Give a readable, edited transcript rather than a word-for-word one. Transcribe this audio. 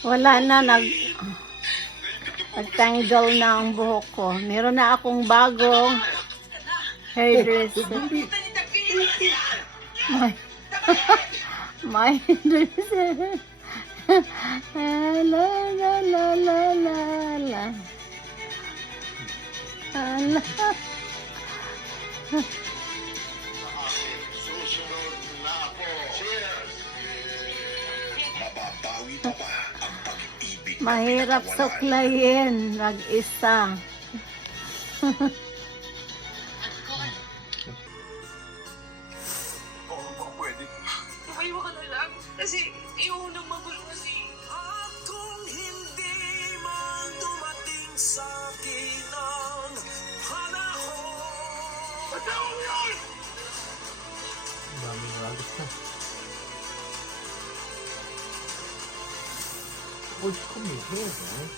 Wala na, nagtanggal na ang buhok ko. Meron na akong bagong hairdresser. My, my hairdresser. La la la la la la. La. Susunod na ako. Cheers! Mababawi pa ba ang pag-ibig na Mahirap pinakawalan? suklayin, mag-isa. Oo, baka pwede. Tumayo ka na lang. Kasi iunang magulo kasi. At kung hindi man dumating sa akin ang panahon, Patawa mo yun! Daming ragas na. Huwag ko may hair, eh.